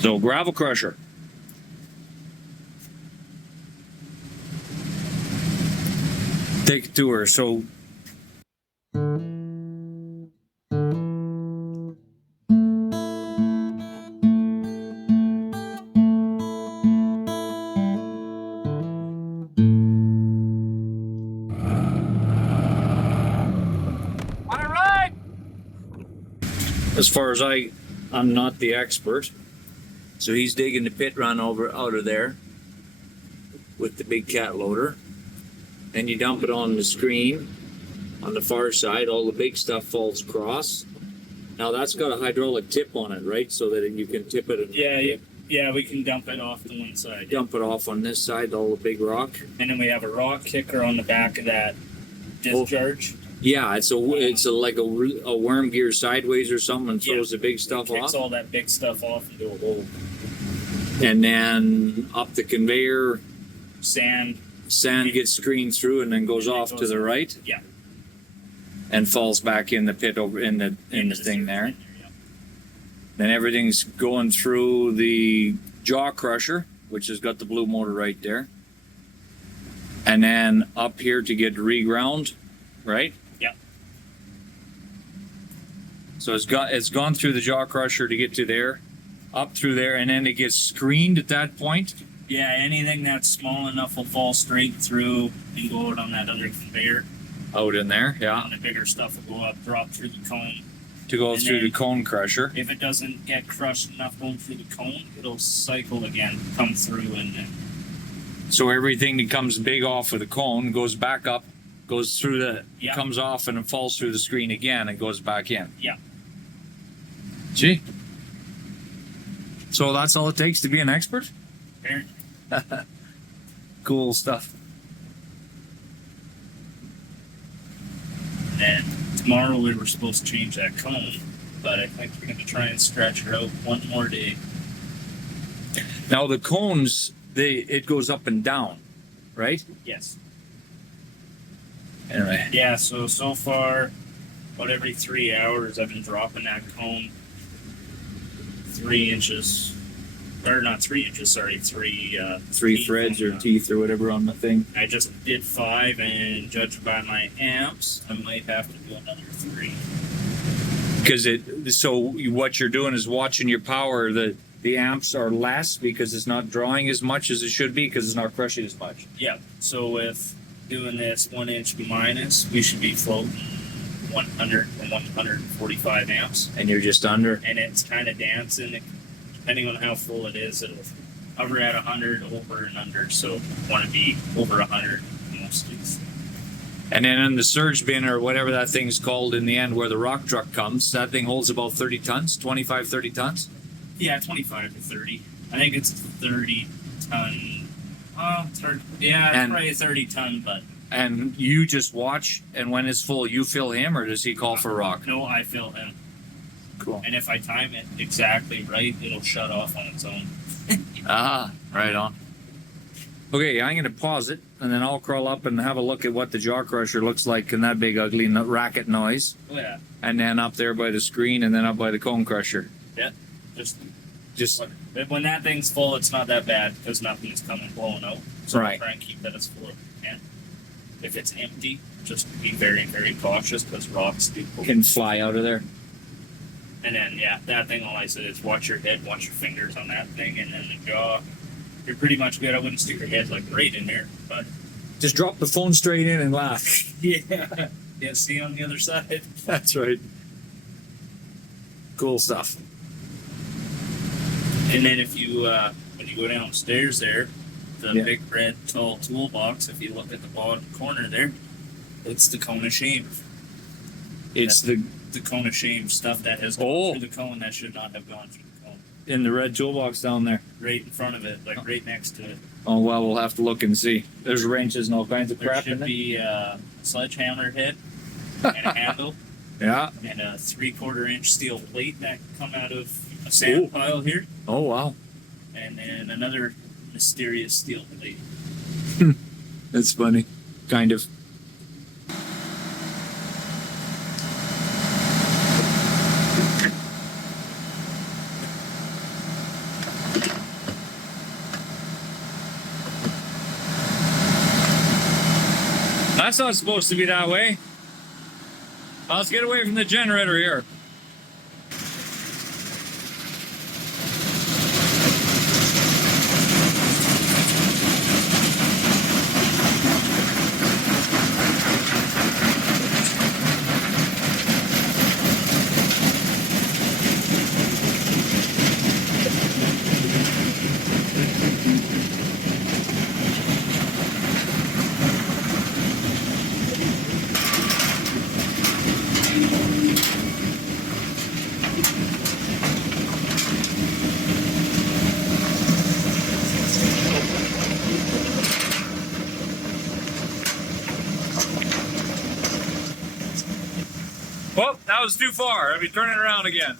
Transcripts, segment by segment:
So gravel crusher. Take a tour. So as far as I'm not the expert. So he's digging the pit run over out of there with the big cat loader. And you dump it on the screen on the far side. All the big stuff falls across. Now that's got a hydraulic tip on it, right? So that you can tip it. Yeah, we can dump it off to one side. Dump it off on this side, all the big rock. And then we have a rock kicker on the back of that discharge. Yeah, it's like a worm gear sideways or something and throws the big stuff off. Kicks all that big stuff off into a hole. And then up the conveyor, Sand gets screened through and then goes off to the right. Yeah. And falls back in the pit over in the thing there. Yeah. Then everything's going through the jaw crusher, which has got the blue motor right there. And then up here to get reground, right? Yeah. So it's gone through the jaw crusher to get to there, up through there, and then it gets screened at that point. Yeah, anything that's small enough will fall straight through and go out on that other conveyor. Out in there, yeah. And the bigger stuff will go up, drop through the cone. To go through the cone crusher. If it doesn't get crushed enough going through the cone, it'll cycle again, come through, and then. So everything that comes big off of the cone goes back up, goes through comes off and it falls through the screen again and goes back in. Yeah. Gee. So that's all it takes to be an expert? Apparently. Cool stuff. And tomorrow we were supposed to change that cone, but I think we're going to try and stretch her out one more day. Now the cones, it goes up and down, right? Yes. Anyway. Yeah, so far, about every 3 hours, I've been dropping that cone 3 inches. Or not 3 inches, sorry, three threads or teeth or whatever on the thing. I just did 5, and judged by my amps, I might have to do another 3. Because what you're doing is watching your power. The amps are less because it's not drawing as much as it should be because it's not crushing as much. Yeah. So with doing this 1 inch minus, we should be floating 100 and 145 amps. And you're just under. And it's kind of dancing. Depending on how full it is, it'll hover at 100, over and under. So want to be over 100 most days. And then in the surge bin or whatever that thing's called in the end where the rock truck comes, that thing holds about 30 tons, 25, 30 tons? Yeah, 25 to 30. I think it's 30 ton. Oh, it's hard. Yeah, it's probably a 30 ton, but. And you just watch, and when it's full, you fill him, or does he call for rock? No, I fill him. Cool. And if I time it exactly right, it'll shut off on its own. Right on. Okay, I'm going to pause it, and then I'll crawl up and have a look at what the jaw crusher looks like in that big ugly racket noise. Oh, yeah. And then up there by the screen, and then up by the cone crusher. Yeah. Just when that thing's full, it's not that bad because nothing's coming blowing out. So right. Try and keep that as full as we can. If it's empty, just be very, very cautious because rocks can fly out of there. And then, yeah, that thing, all I said is watch your head, watch your fingers on that thing, and then the jaw. You're pretty much good. I wouldn't stick your head like right in there, but. Just drop the phone straight in and laugh. Yeah. Yeah, see on the other side. That's right. Cool stuff. And then if you, when you go downstairs there, the big red tall toolbox, if you look at the bottom corner there, it's the cone of shame. It's the cone of shame stuff that has gone through the cone that should not have gone through the cone. In the red toolbox down there. Right in front of it, like right next to it. Oh, well, we'll have to look and see. There's wrenches and all kinds of crap in there. There should be a sledgehammer head and a handle. Yeah. And a 3/4 inch steel plate that come out of a sand pile here. Oh, wow. And then another mysterious steel plate. That's funny. Kind of. That's not supposed to be that way. Let's get away from the generator here. Well, that was too far. Let me turn it around again.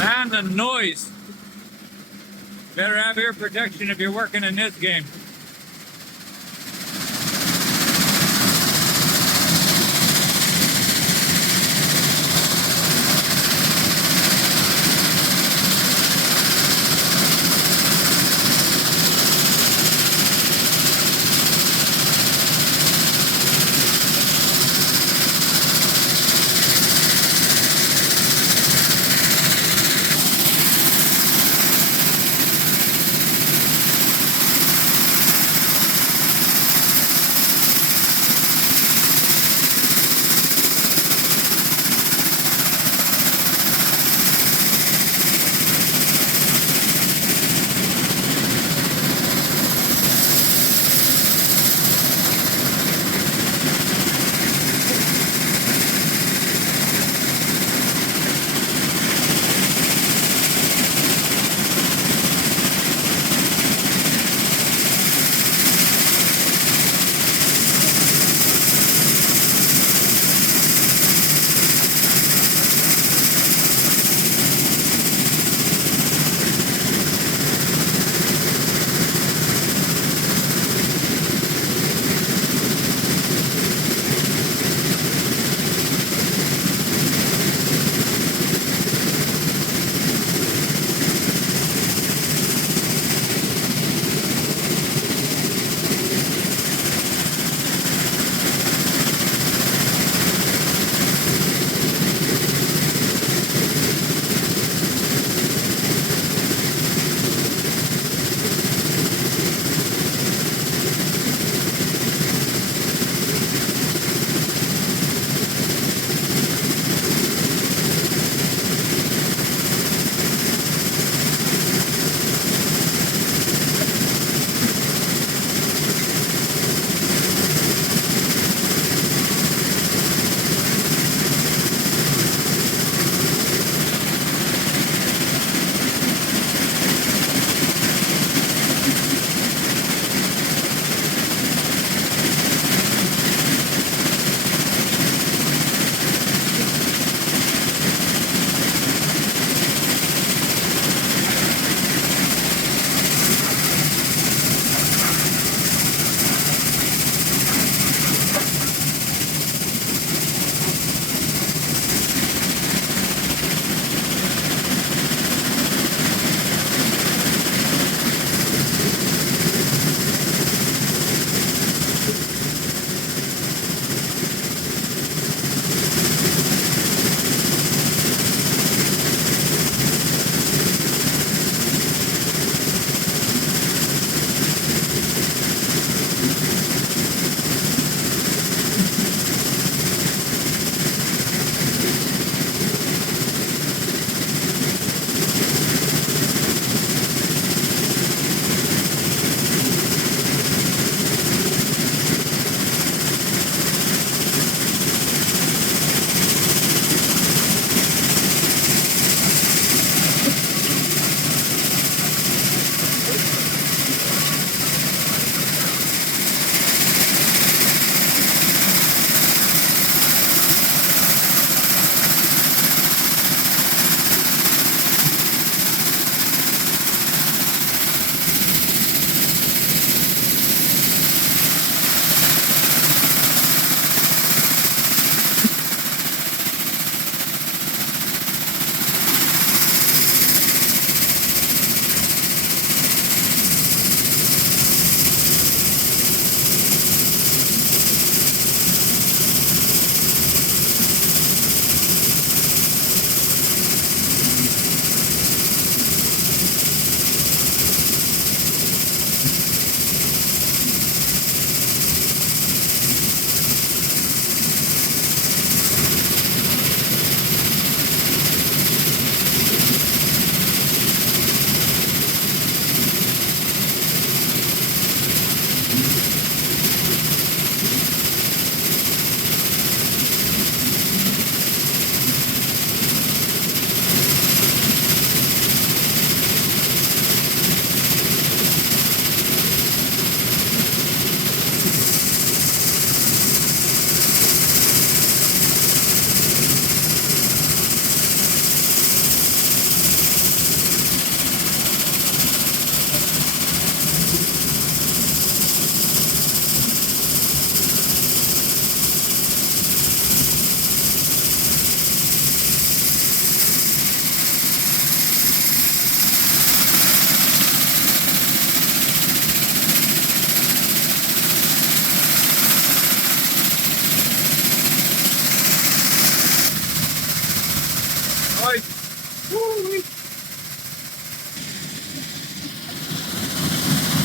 Man, the noise. Better have ear protection if you're working in this game.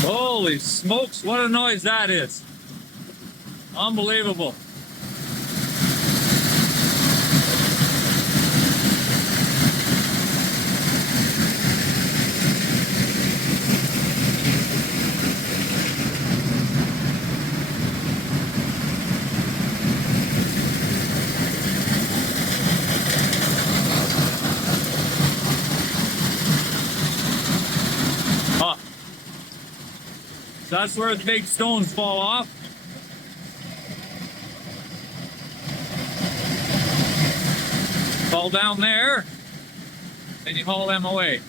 Holy smokes, what a noise that is. Unbelievable. Huh. So that's where the big stones fall off. Fall down there, and you haul them away.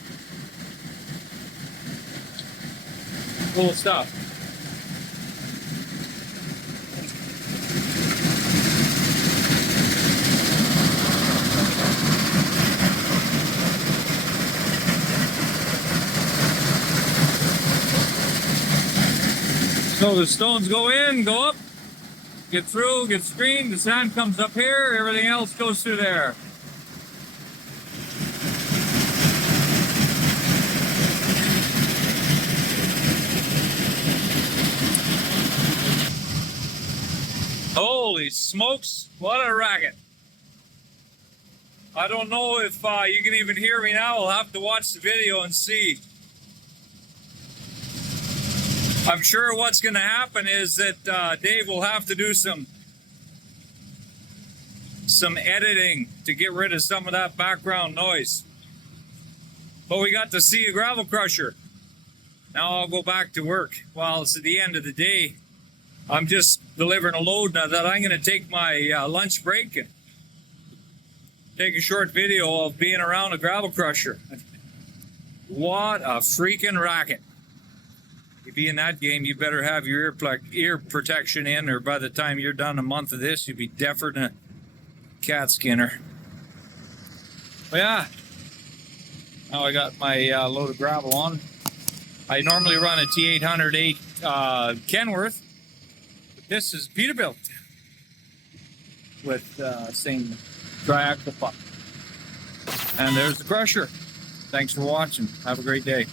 Cool stuff. So the stones go in, go up, get through, get screened, the sand comes up here, everything else goes through there. Holy smokes, what a racket. I don't know if you can even hear me now. I'll have to watch the video and see. I'm sure what's going to happen is that Dave will have to do some editing to get rid of some of that background noise. But we got to see a gravel crusher. Now I'll go back to work. Well, it's at the end of the day. I'm just delivering a load now that I'm going to take my lunch break and take a short video of being around a gravel crusher. What a freaking racket. You be in that game, you better have your ear protection in, or by the time you're done a month of this, you'll be deafer than a cat skinner. But yeah, now I got my load of gravel on. I normally run a T808 Kenworth, but this is Peterbilt with same triaxle pump. And there's the crusher. Thanks for watching. Have a great day.